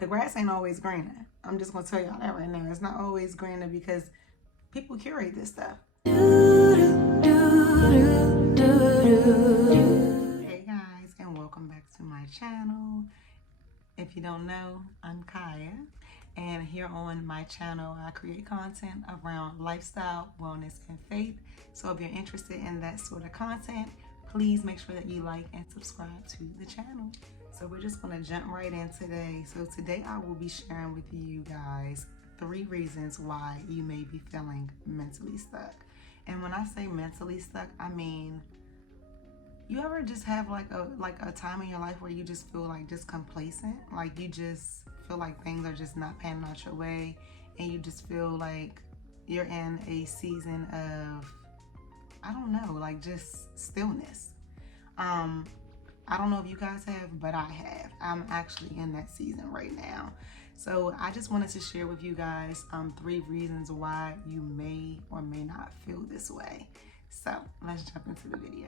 the grass ain't always greener. I'm just gonna tell y'all that right now. It's not always greener because people curate this stuff. Hey guys, and welcome back to my channel. If you don't know, I'm Kaya, and here on my channel I create content around lifestyle, wellness, and faith. So if you're interested in that sort of content, please make sure that you like and subscribe to the channel. So we're just going to jump right in today. So today I will be sharing with you guys 3 reasons why you may be feeling mentally stuck. And when I say mentally stuck, I mean, you ever just have like a time in your life where you just feel like just complacent? Like you just feel like things are just not panning out your way, and you just feel like you're in a season of, I don't know, like just stillness. I don't know if you guys have, but I have. I'm actually in that season right now. So I just wanted to share with you guys 3 reasons why you may or may not feel this way. So let's jump into the video.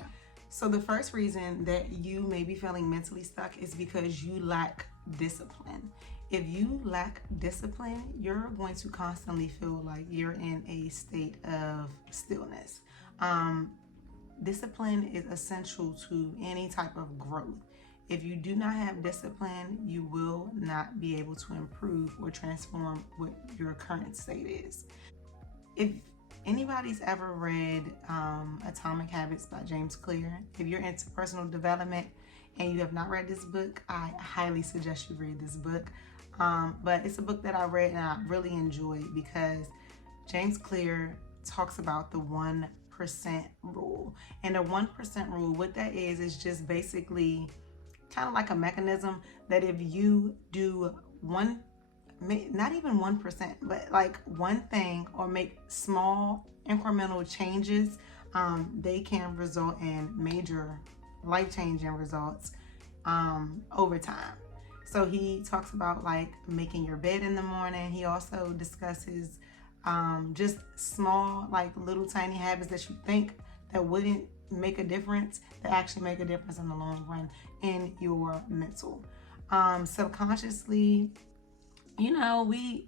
So the first reason that you may be feeling mentally stuck is because you lack discipline. If you lack discipline, you're going to constantly feel like you're in a state of stillness. Discipline is essential to any type of growth. If you do not have discipline, you will not be able to improve or transform what your current state is. If anybody's ever read Atomic Habits by James Clear, if you're into personal development and you have not read this book, I highly suggest you read this book. But it's a book that I read and I really enjoyed because James Clear talks about the 1% rule. And the 1% rule, what that is just basically kind of like a mechanism that if you do not even 1%, but like one thing, or make small incremental changes, they can result in major life-changing results over time. So he talks about like making your bed in the morning. He also discusses just small, like little tiny habits that you think that wouldn't make a difference, that actually make a difference in the long run in your mental. Subconsciously, you know, we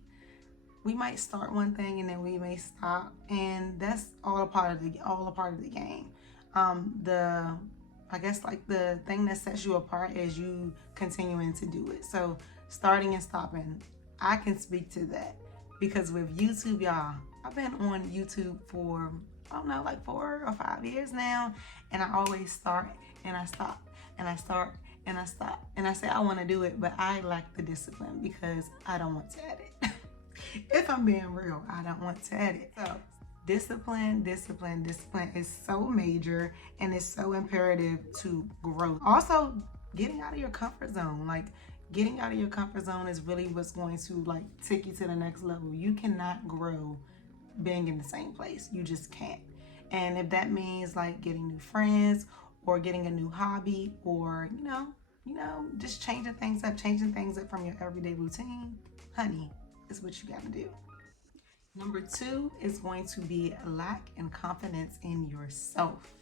might start one thing and then we may stop, and that's all a part of the game. I guess like the thing that sets you apart is you continuing to do it. So starting and stopping, I can speak to that because with YouTube, y'all, I've been on YouTube for, I don't know, like 4 or 5 years now, and I always start and I stop and I start and I stop and I say I want to do it, but I lack the discipline because I don't want to edit. If I'm being real, I don't want to edit. So discipline is so major, and it's so imperative to growth. Also, getting out of your comfort zone. Like getting out of your comfort zone is really what's going to like take you to the next level. You cannot grow being in the same place. You just can't. And if that means like getting new friends or getting a new hobby, or you know, just changing things up from your everyday routine, honey, is what you got to do. Number 2 is going to be a lack in confidence in yourself.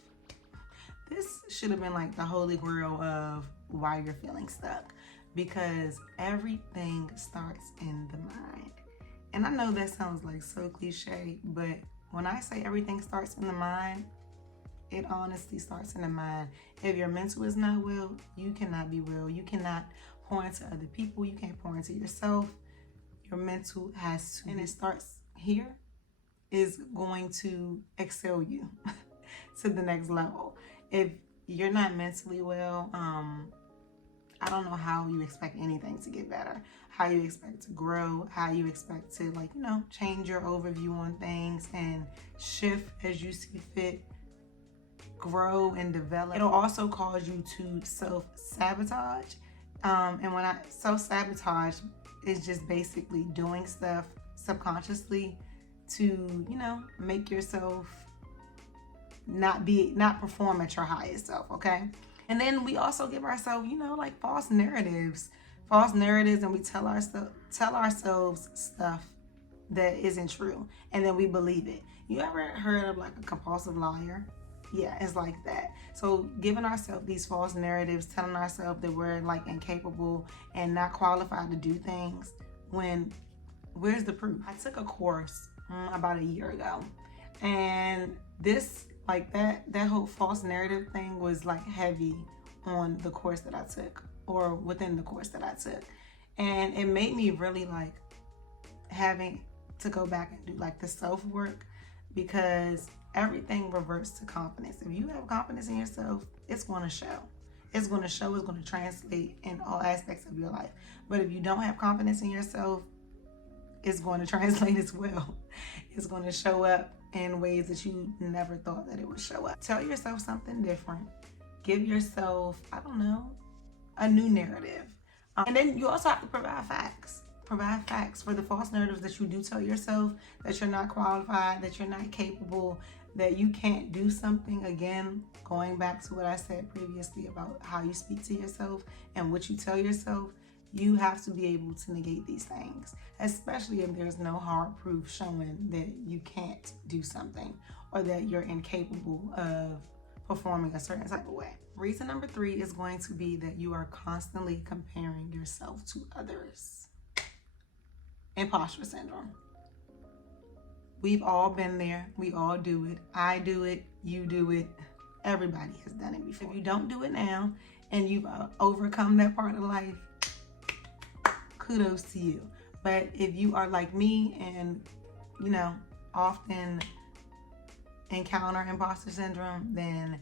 This should have been like the holy grail of why you're feeling stuck, because everything starts in the mind. And I know that sounds like so cliche, but when I say everything starts in the mind, it honestly starts in the mind. If your mental is not well, you cannot be well. You cannot pour into other people. You can't pour into yourself. Your mental has to, and it starts here, is going to excel you to the next level. If you're not mentally well, I don't know how you expect anything to get better, how you expect to grow, how you expect to like, change your overview on things and shift as you see fit, grow and develop. It'll also cause you to self-sabotage. And when I self-sabotage is just basically doing stuff subconsciously to, make yourself not perform at your highest self, okay? And then we also give ourselves, like false narratives, and we tell ourselves stuff that isn't true, and then we believe it. You ever heard of like a compulsive liar? Yeah, it's like that. So giving ourselves these false narratives, telling ourselves that we're like incapable and not qualified to do things, when where's the proof? I took a course about a year ago, and this like that whole false narrative thing was like heavy on the course that I took, or within the course that I took. And it made me really like having to go back and do like the self work, because everything reverts to confidence. If you have confidence in yourself, it's going to show. It's going to show, it's going to translate in all aspects of your life. But if you don't have confidence in yourself, it's going to translate as well. It's going to show up in ways that you never thought that it would show up. Tell yourself something different. Give yourself, I don't know, a new narrative. And then you also have to provide facts. Provide facts for the false narratives that you do tell yourself, that you're not qualified, that you're not capable, that you can't do something. Again, going back to what I said previously about how you speak to yourself and what you tell yourself, you have to be able to negate these things, especially if there's no hard proof showing that you can't do something or that you're incapable of performing a certain type of way. Reason number 3 is going to be that you are constantly comparing yourself to others. Imposter syndrome. We've all been there. We all do it. I do it. You do it. Everybody has done it before. If you don't do it now and you've overcome that part of life, kudos to you. But if you are like me and, you know, often encounter imposter syndrome, then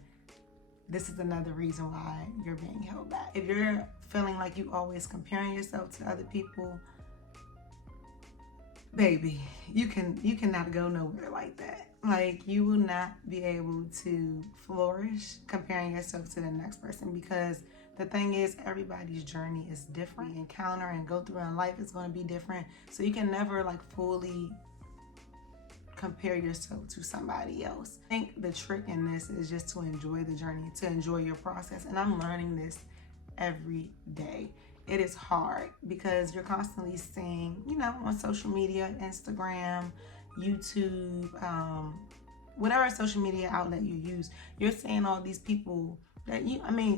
this is another reason why you're being held back. If you're feeling like you always comparing yourself to other people, baby, you cannot go nowhere like that. Like, you will not be able to flourish comparing yourself to the next person, because the thing is, everybody's journey is different. You encounter and go through in life is going to be different. So you can never like fully compare yourself to somebody else. I think the trick in this is just to enjoy the journey, to enjoy your process. And I'm learning this every day. It is hard because you're constantly seeing, you know, on social media, Instagram, YouTube, whatever social media outlet you use, you're seeing all these people that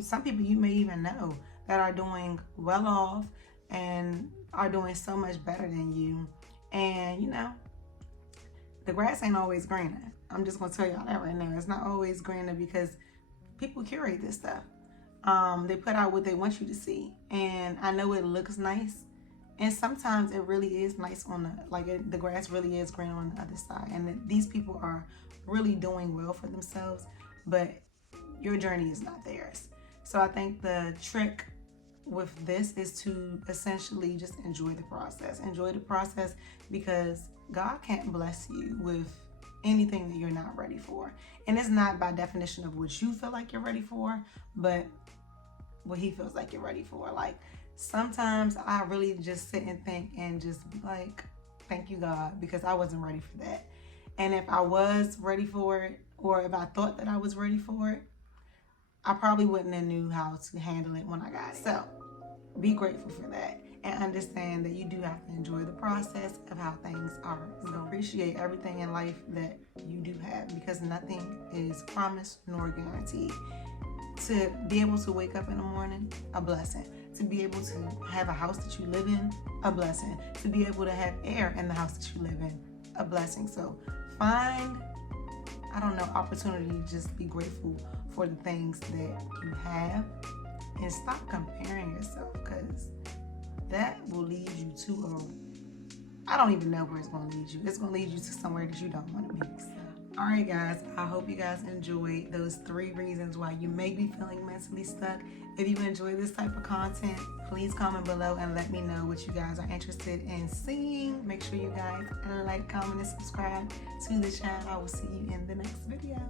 some people you may even know that are doing well off and are doing so much better than you. And, you know, the grass ain't always greener. I'm just going to tell y'all that right now. It's not always greener because people curate this stuff. They put out what they want you to see, and I know it looks nice, and sometimes it really is nice on the grass really is green on the other side, and these people are really doing well for themselves, but your journey is not theirs. So I think the trick with this is to essentially just enjoy the process. Enjoy the process, because God can't bless you with anything that you're not ready for. And it's not by definition of what you feel like you're ready for, but what he feels like you're ready for. Like, sometimes I really just sit and think and just be like, thank you, God, because I wasn't ready for that. And if I was ready for it, or if I thought that I was ready for it, I probably wouldn't have knew how to handle it when I got it. So be grateful for that, and understand that you do have to enjoy the process of how things are. So appreciate everything in life that you do have, because nothing is promised nor guaranteed. To be able to wake up in the morning, a blessing. To be able to have a house that you live in, a blessing. To be able to have air in the house that you live in, a blessing. So find, opportunity to just be grateful for the things that you have, and stop comparing yourself, because that will lead you to I don't even know where it's going to lead you. It's going to lead you to somewhere that you don't want to be. All right, guys, I hope you guys enjoyed those 3 reasons why you may be feeling mentally stuck. If you enjoy this type of content, please comment below and let me know what you guys are interested in seeing. Make sure you guys like, comment, and subscribe to the channel. I will see you in the next video.